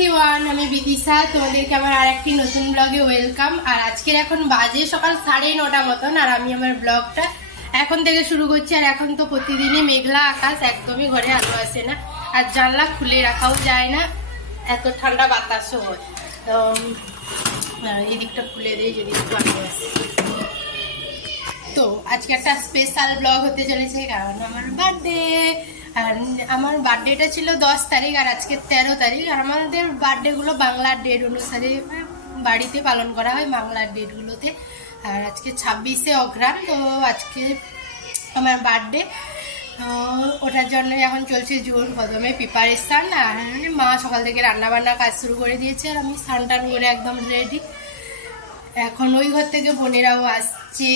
Everyone, আমি বিদিশা। তোমাদেরকে আমার আরেকটি নতুন ব্লগে ওয়েলকাম। আর আজকের এখন বাজে সকাল 9:30 মতন, আর আমি আমার ব্লগটা এখন থেকে শুরু করছি। আর এখন তো প্রতিদিনই মেঘলা আকাশ, একদমই ঘরে আলো আসে না, আর জানলা খুলে রাখাও যায় না, এত ঠান্ডা বাতাসও হয়। তো এই দিকটা খুলে দিই যদি একটু আলো আসে। তো আজকে একটা স্পেশাল ব্লগ হতে চলেছে, কারণ আমার বার্থডে। আর আমার বার্থডেটা ছিল 10 তারিখ, আর আজকে 13 তারিখ। আর আমাদের বার্থডেগুলো বাংলার ডেট অনুসারে বাড়িতে পালন করা হয়, বাংলার ডেটগুলোতে। আর আজকে 26শে অঘ্রাণ, তো আজকে আমার বার্থডে। ওটার জন্য এখন চলছে জোর কদমে প্রিপারেশান। আর মা সকাল থেকে রান্নাবান্না কাজ শুরু করে দিয়েছে, আর আমি স্নান টান করে একদম রেডি। এখন ওই ঘর থেকে বোনেরাও আসছে,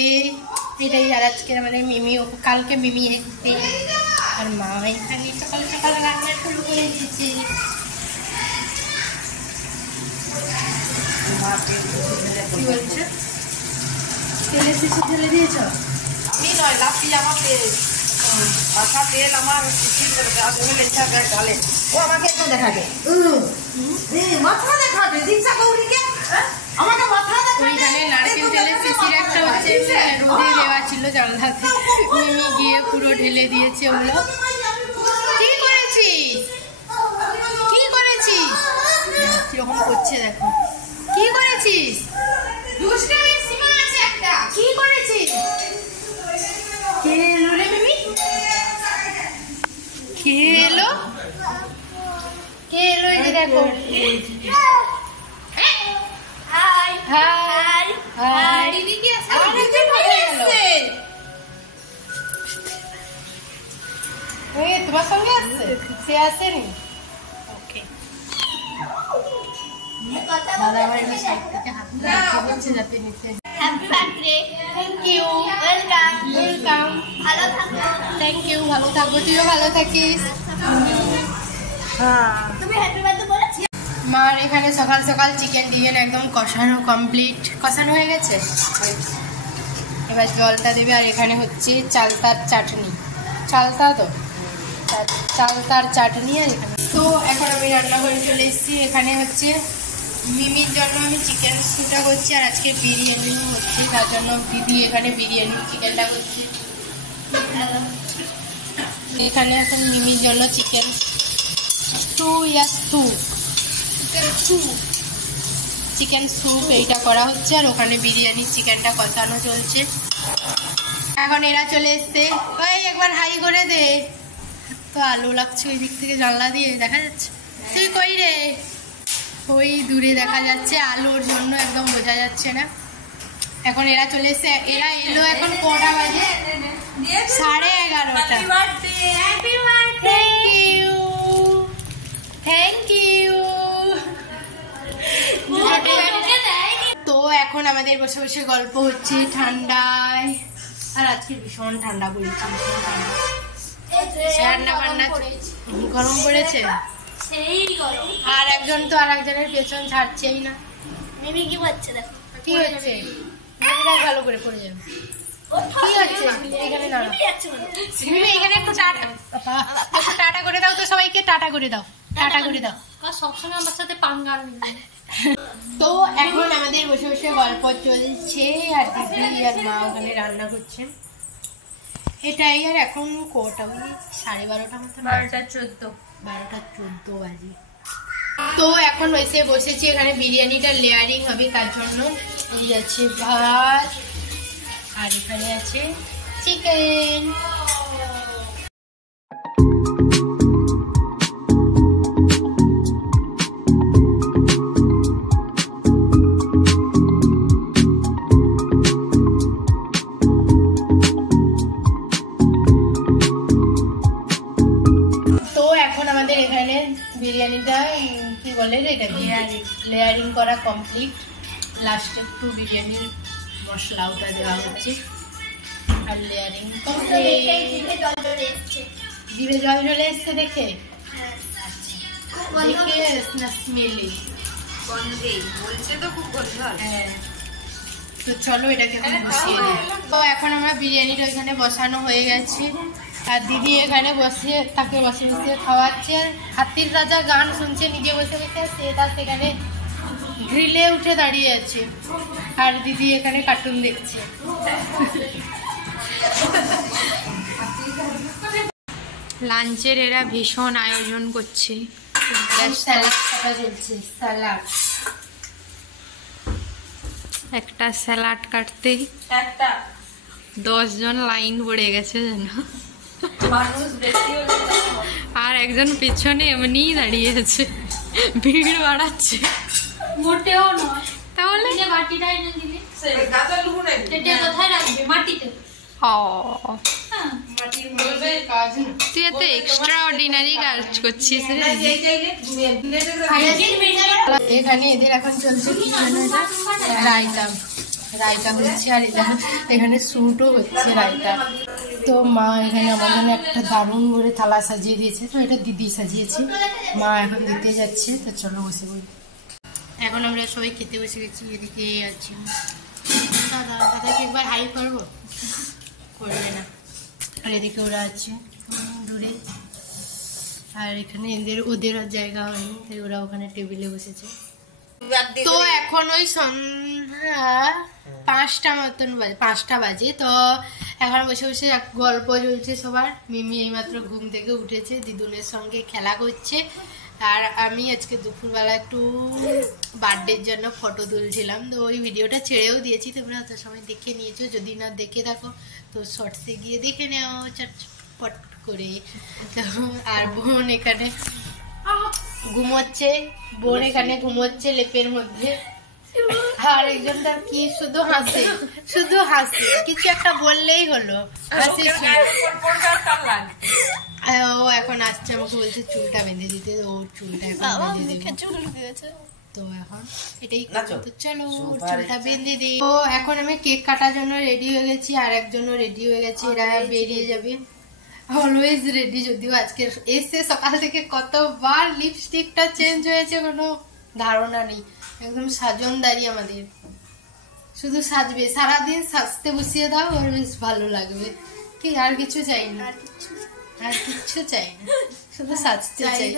এটাই। আর আজকে মানে মিমি, কালকে মিমি এসছে, আর মা এখানে সকাল সকাল রান্না শুরু করে দিয়েছে। কি বলছো? তেলের শিশু ঢেলে দিয়েছ? আমি নয়, লাপি আমার তেল, মাথা তেল আমার ঢালে। ও আমাকে একটু দেখাবে, মাথা দেখাবে, দীক্ষা গৌরীকে আমাকে মাথা দেখাবে। ওইখানে নারকেল তেলের শিশির একটা হচ্ছে রোদে দেওয়া ছিল জানলাতে, মিমি গিয়ে পুরো ঢেলে দিয়েছে ওগুলো। কি করেছিস? কি করেছিস? কিরকম করছে দেখো। কি করেছিস? কি করেছিস? কে এলো রে মিমি? কে এলো? কে এলো? এই দেখো। High high high. দিদি কি আসছে? তোমার সঙ্গে আসছে? সে আসেনি? ওকে। দাদা আমার এই সাইড থেকে হাত দিচ্ছে যাতে নিচে। Happy birthday. Thank you. Welcome. Welcome. ভালো থাকো। Thank you. ভালো থাকবো, তুইও ভালো থাকিস। তুমি হ্যাপি বার্থডে বলেছি। মার এখানে সকাল সকাল চিকেন টিকেন একদম কষানো কমপ্লিট, কষানো হয়ে গেছে। এবার জলটা দেবে। আর এখানে হচ্ছে চালতার চাটনি, চালতা তো চালতার চাটনি। আর এখানে তো এখন আমি রান্না করে চলে এসেছি। এখানে হচ্ছে মিমির জন্য আমি চিকেন স্টুটা করছি, আর আজকে বিরিয়ানিও হচ্ছে, তার জন্য দিদি এখানে বিরিয়ানি চিকেনটা করছে। এখানে এখন মিমির জন্য চিকেন চিকেন স্যুপ এইটা করা হচ্ছে, আর ওখানে বিরিয়ানির চিকেনটা কষানো চলছে। এখন এরা চলে এসছে। ওই একবার হাই করে দে। তো আলো লাগছে ওই দিক থেকে, জানলা দিয়ে দেখা যাচ্ছে। তুই কই রে? ওই দূরে দেখা যাচ্ছে, আলোর জন্য একদম বোঝা যাচ্ছে না। এখন এরা চলে এসছে। এরা এলো এখন কটা বাজে? 11:30। Thank you. তো এখন আমাদের বসে বসে গল্প হচ্ছে ঠান্ডায়। আর আজকে ভীষণ ঠান্ডা পড়েছে, ভীষণ ঠান্ডা। রান্না বান্না গরম পড়েছে, আর একজন তো আর একজনের পেছন ছাড়ছেই না। মিমি কি হচ্ছে দেখো। কি হচ্ছে? ভালো করে পড়ে যাবে। কি হচ্ছে? এখানে না, মিমি এখানে একটু টাটা করে দাও তো সবাইকে। টাটা করে দাও, টাটা করে দাও। সবসময় আমার সাথে পাঙ্গাল। তো এখন আমাদের বসে বসে গল্প চলছে, আর দিদি আর মা ওখানে রান্না করছে, এটাই। আর এখন কটা বাজে? 12:30 মতো। 12:14 বাজে। তো এখন এসে বসেছি, এখানে বিরিয়ানিটা লেয়ারিং হবে, তার জন্য এই আছে ভাত, আর এখানে আছে চিকেন। এখানে বিরিয়ানিটা কি বলে এটা, লেয়ারিং করা কমপ্লিট। লাস্টে একটু বিরিয়ানির মশলা ওটা দেওয়া হচ্ছে, আর লেয়ারিং জিভে জল চলে এসছে দেখে। স্মেলি বলছে তো খুব ভালো। হ্যাঁ, তো চলো এটাকে এখন বসিয়ে দিই। তো এখন আমার বিরিয়ানিটা ওইখানে বসানো হয়ে গেছে, আর দিদি এখানে বসিয়ে তাকে বসে বসিয়ে খাওয়াচ্ছে। হাতির রাজা গান শুনছে নিজে বসে বসে, সে তার সেখানে গ্রিলে উঠে দাঁড়িয়ে আছে, আর দিদি এখানে কার্টুন দেখছে। লাঞ্চের এরা ভীষণ আয়োজন করছে। স্যালাড কাটা চলছে, স্যালাড। একটা স্যালাড কাটতে 10 জন লাইন পড়ে গেছে যেন, আর একজন পিছনে এমনিই দাঁড়িয়ে আছে, ভিড় বাড়াচ্ছে। মোটেও নয়। তাহলে যে বাটিটা এনে দিলে গাজর লুবো না এটা কোথায় রাখবে? মাটিতে। হ্যাঁ। তুই এত এক্সট্রা অর্ডিনারি কাজ করছিস রে। এখানে এদের এখন চলছে কি জানো, এটা রায়তা। রায়তা হচ্ছে, আর এখানে স্যুটও হচ্ছে রায়তা। তো মা এখানে আমার জন্য একটা দারুণ করে থালা সাজিয়ে দিয়েছে, তো এটা দিদি সাজিয়েছে, মা এখন দিতে যাচ্ছে। তো চলো বসে বলি। এখন আমরা সবাই খেতে বসে গেছি, এদিকে আছি। দাদাকে একবার হাই করবো, করবে না। আর এদিকে ওরা আছে দূরে, আর এখানে ওদের আর জায়গা হয়নি, তাই ওরা ওখানে টেবিলে বসেছে। তো এখন ওই সন্ধ্যা 5টা মতন বাজে, 5টা বাজে। তো এখন বসে বসে গল্প চলছে সবার। মিমি এইমাত্র ঘুম থেকে উঠেছে, দিদুনের সঙ্গে খেলা করছে। আর আমি আজকে দুপুরবেলা একটু বার্থডের জন্য ফটো তুলছিলাম, তো ওই ভিডিওটা ছেড়েও দিয়েছি, তোমরা অত সময় দেখে নিয়েছো। যদি না দেখে থাকো তো শর্টসে গিয়ে দেখে নেও চটপট করে। তো আর বোন এখানে ঘুমোচ্ছে, বোন এখানে ঘুমোচ্ছে লেপের মধ্যে। আর একজন তার কি শুধু হাসে, শুধু হাসে, কিছু একটা বললেই হলো হাসে। ও এখন আসছে, আমাকে বলছে চুলটা বেঁধে দিতে, ওর চুলটা এখন বেঁধে দিতে। তো এখন এটাই তো চলো চুলটা বেঁধে দিই। তো এখন আমি কেক কাটার জন্য রেডি হয়ে গেছি, আর একজনও রেডি হয়ে গেছে, এরা বেরিয়ে যাবে। অলওয়েজ রেডি, যদিও আজকে এসে সকাল থেকে কতবার লিপস্টিকটা চেঞ্জ হয়েছে কোনো ধারণা নেই। একদম সাজনদারি আমাদের, শুধু সাজবে, সারাদিন সাজতে বসিয়ে দাও, ওর বেশ ভালো লাগবে। কি আর কিছু চাই না, আর কিচ্ছু চাই না, শুধু সাজতে চাই।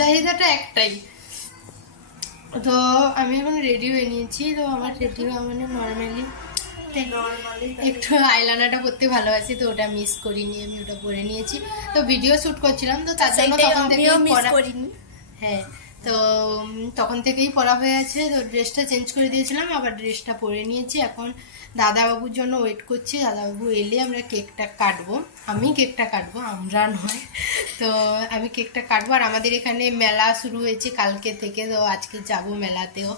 চাহিদাটা একটাই। তো আমি এখন রেডি হয়ে নিয়েছি। তো আমার রেডি হওয়া মানে নর্মালি একটু আইলাইনারটা পরতে ভালোবাসি, তো ওটা মিস করিনি, আমি ওটা পরে নিয়েছি। তো ভিডিও শুট করছিলাম, তো তার জন্য তখন থেকেই পরা। হ্যাঁ, তো তখন থেকেই পরা হয়ে আছে। তো ড্রেসটা চেঞ্জ করে দিয়েছিলাম, আবার ড্রেসটা পরে নিয়েছি। এখন দাদাবাবুর জন্য ওয়েট করছি, দাদাবাবু এলে আমরা কেকটা কাটবো। আমি কেকটা কাটবো, আমরা নয়। তো আমি কেকটা কাটবো। আর আমাদের এখানে মেলা শুরু হয়েছে কালকে থেকে, তো আজকে যাবো মেলাতেও।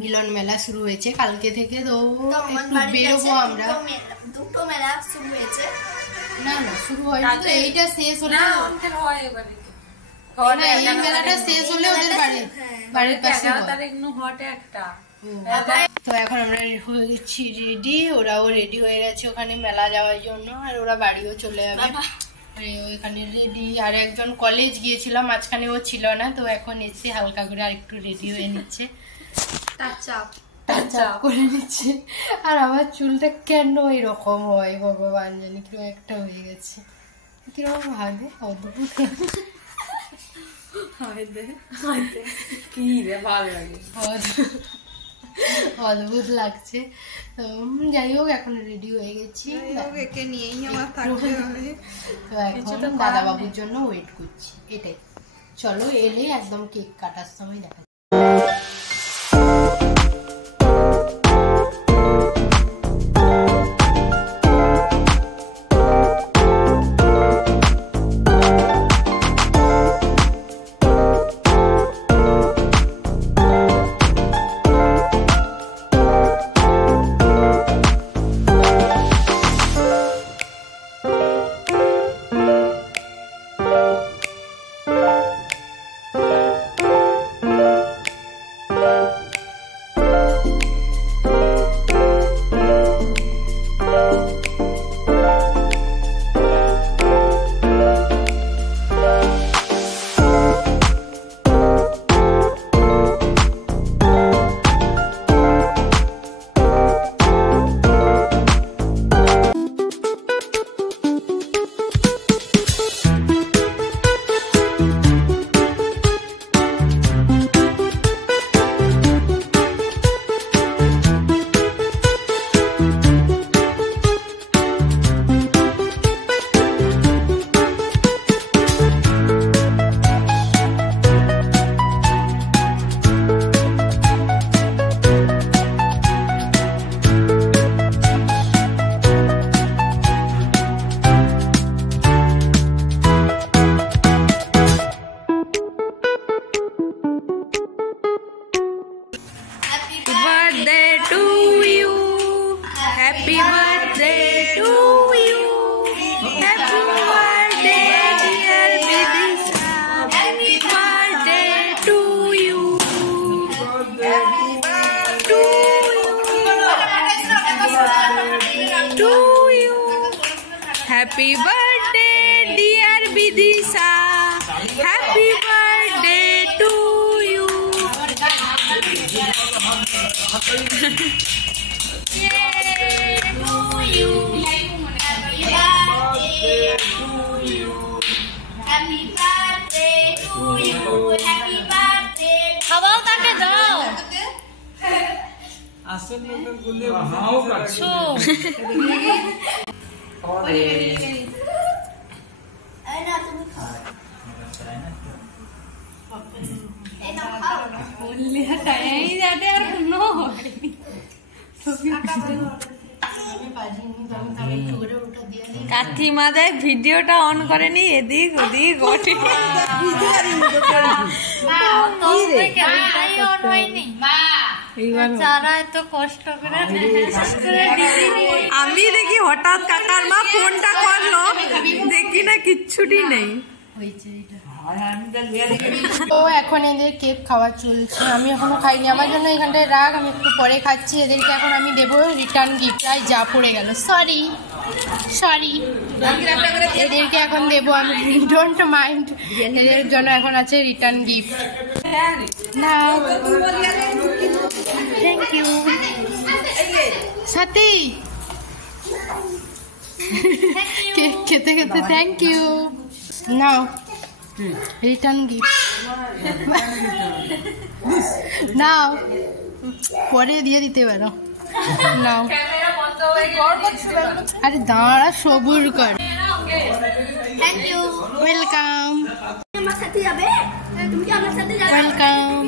মিলন মেলা শুরু হয়েছে কালকে থেকে, তো একটু বেরোবো আমরা। দুটো মেলা শুরু হয়েছে। না না, শুরু হয়নি, তো এইটা শেষ হলে, এই মেলাটা শেষ হলে ওদের বাড়ির পাশে একটা। তো এখন আমরা হয়ে গেছি রেডি, ওরাও রেডি হয়ে গেছে ওখানে মেলা যাওয়ার জন্য, আর ওরা বাড়িও চলে যাবে। ওইখানে রেডি। আর একজন কলেজ গিয়েছিল মাঝখানে, ও ছিল না, তো এখন এসে হালকা করে আর একটু রেডি হয়ে নিচ্ছে, চাপ করে নিচ্ছে। আর আমার চুলটা কেন এরকম হয় ভগবান জানি, কিরকম একটা হয়ে গেছে, কিরকম ভাবে অদ্ভুত অদ্ভুত লাগছে। যাই হোক, এখন রেডি হয়ে গেছি, তো এখন দাদা বাবুর জন্য ওয়েট করছি। এটাই, চলো এলে একদম কেক কাটার সময় দেখা। Happy birthday to you. Happy birthday, dear Vidisha. Happy birthday to you. To you. Happy birthday, dear Vidisha. Happy birthday to you. খাওয়াও তাকে দাও কাকিমাদের ভিডিওটা অন করেনি, এদিক ওদিক ঘটে। আমি দেখি হঠাৎ কাকার মা ফোনটা করলো, দেখি না কিচ্ছুটি নেই। তো এখন এদের কেক খাওয়া চলছে, আমি এখনো খাইনি, আমার জন্য এখানটায় রাখ, আমি একটু পরে খাচ্ছি। এদেরকে এখন আমি দেবো রিটার্ন গিফট। যা পড়ে গেল, সরি সরি, এদেরকে এখন দেবো আমি, ডোন্ট মাইন্ড। এদের জন্য এখন আছে রিটার্ন গিফট। না থ্যাংক ইউ সাথী, কেক খেতে খেতে থ্যাংক ইউ। নাও রিটার্ন গিফট, নাও পরে দিয়ে দিতে পারো, নাও। আরে দাঁড়া, সবুর কর। Thank you, welcome welcome.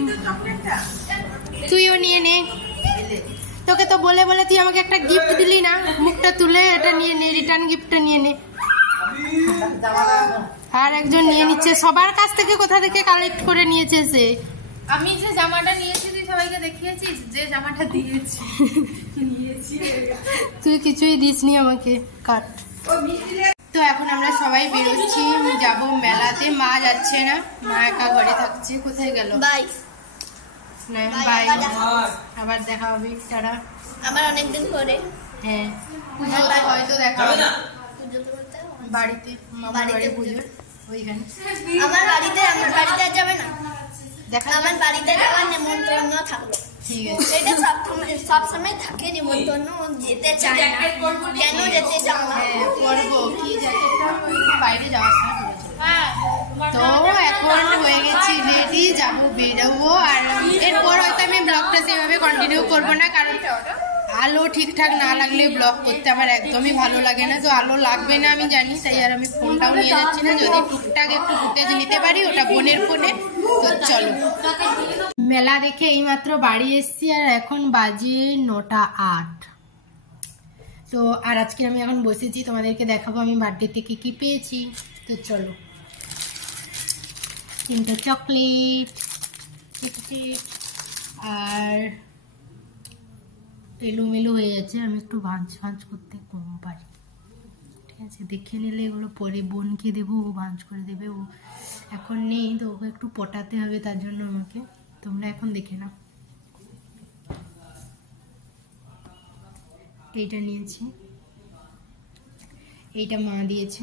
তুইও নিয়ে নে, তোকে তো বলে বলে তুই আমাকে একটা গিফট দিলি না, মুখটা তুলে এটা নিয়ে নে, রিটার্ন গিফটটা নিয়ে নে। আর একজন নিয়ে নিচ্ছে, সবার কাছ থেকে কোথা থেকে কালেক্ট করে নিয়েছে সে। আমি যে জামাটা নিয়েছি তুই সবাইকে দেখিয়েছিস, যে জামাটা দিয়েছি তুই কিছুই দিসনি আমাকে, কাট। তো এখন আমরা সবাই বেরোচ্ছি, যাব মেলাতে। মা যাচ্ছে না, মা একা ঘরে থাকছে। কোথায় গেল? বাই না বাই, আবার দেখা হবে, টাটা। আমার অনেকদিন পরে হ্যাঁ, পুজোতে হয়তো দেখা হবে পুজোতে বলতে বাড়িতে, মামার বাড়ি পুজো ওইখানে। আমার বাড়িতে আর যাবে না, দেখা আমার বাড়িতে যাওয়ার নিমন্ত্রণ থাকলো। ঠিক আছে, এটা সবসময় থাকে নিমন্ত্রণ, যেতে চায় না, কেন যেতে চাও না? হ্যাঁ করবো কি, জ্যাকেটটা বাইরে যাওয়ার সময় করেছে। তো এখন হয়ে গেছি রেডি, যাবো, বেরোবো। আর এরপর হয়তো আমি ব্লগটা সেভাবে কন্টিনিউ করবো না, কারণ আলো ঠিকঠাক না লাগলে ব্লগ করতে আমার একদমই ভালো লাগে না। তো আলো লাগবে না আমি জানি, তাই আর আমি ফোনটাও নিয়ে যাচ্ছি না। যদি টুকটাক একটু ফুটেজ নিতে পারি, ওটা বোনের ফোনে। তো চলো, মেলা দেখে এইমাত্র বাড়ি এসছি, আর এখন বাজে 9:08। তো আর আজকে আমি এখন বসেছি, তোমাদেরকে দেখাবো আমি বার্থডেতে কি কি পেয়েছি। তো চলো, 3টা চকলেট, আর এলোমেলো হয়ে যাচ্ছে, আমি একটু ভাঁজ করতে কম পারি, ঠিক আছে? দেখে নিলে এগুলো পরে বোনকে দেবো, ও ভাঁজ করে দেবে। ও এখন নেই, তো ওকে একটু পটাতে হবে, তার জন্য আমাকে। তোমরা এখন দেখে নাও। এইটা নিয়েছি, এইটা মা দিয়েছে,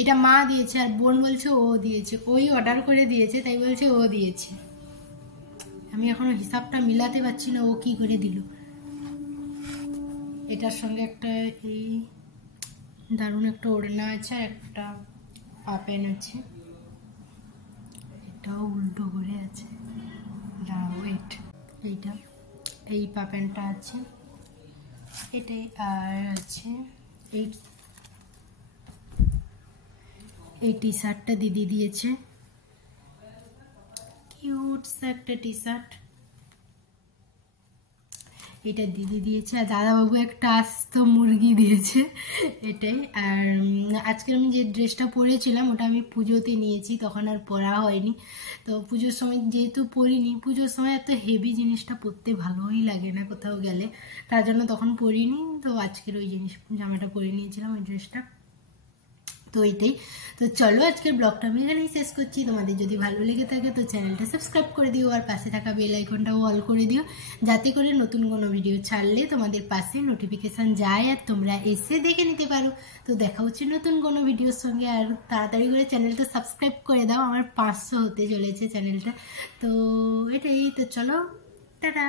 এটা মা দিয়েছে, আর বোন বলছে ও দিয়েছে। ওই অর্ডার করে দিয়েছে, তাই বলছে ও দিয়েছে। আমি এখনো হিসাবটা মিলাতে পারছি না, ও কি করে দিল। এটার সঙ্গে একটা এই দারুণ একটা ওড়না আছে, আর একটা পাপেন আছে, এটাও উল্টো করে আছে। ওয়েট, এইটা এই পাপেনটা আছে, এটাই। আর আছে এই টি শার্টটা দিদি দিয়েছে, কিউট একটা টি শার্ট। এটা দিদি দিয়েছে, আর দাদাবাবু একটা আস্ত মুরগি দিয়েছে, এটাই। আর আজকে আমি যে ড্রেসটা পরেছিলাম ওটা আমি পুজোতে নিয়েছি, তখন আর পরা হয়নি। তো পুজোর সময় যেহেতু পরিনি, পুজোর সময় এত হেভি জিনিসটা পরতে ভালোই লাগে না কোথাও গেলে, তার জন্য তখন পরিনি। তো আজকের ওই জামাটা পরে নিয়েছিলাম, ওই ড্রেসটা। তো এইটাই। তো চলো আজকের ব্লগটা আমি এখানেই শেষ করছি। তোমাদের যদি ভালো লেগে থাকে তো চ্যানেলটা সাবস্ক্রাইব করে দিও, আর পাশে থাকা বেল আইকনটাও অল করে দিও, যাতে করে নতুন কোনো ভিডিও ছাড়লে তোমাদের পাশে নোটিফিকেশন যায় আর তোমরা এসে দেখে নিতে পারো। তো দেখা হচ্ছে নতুন কোনো ভিডিওর সঙ্গে, আর তাড়াতাড়ি করে চ্যানেলটা সাবস্ক্রাইব করে দাও, আমার 500 হতে চলেছে চ্যানেলটা। তো এটাই। তো চলো, টাটা।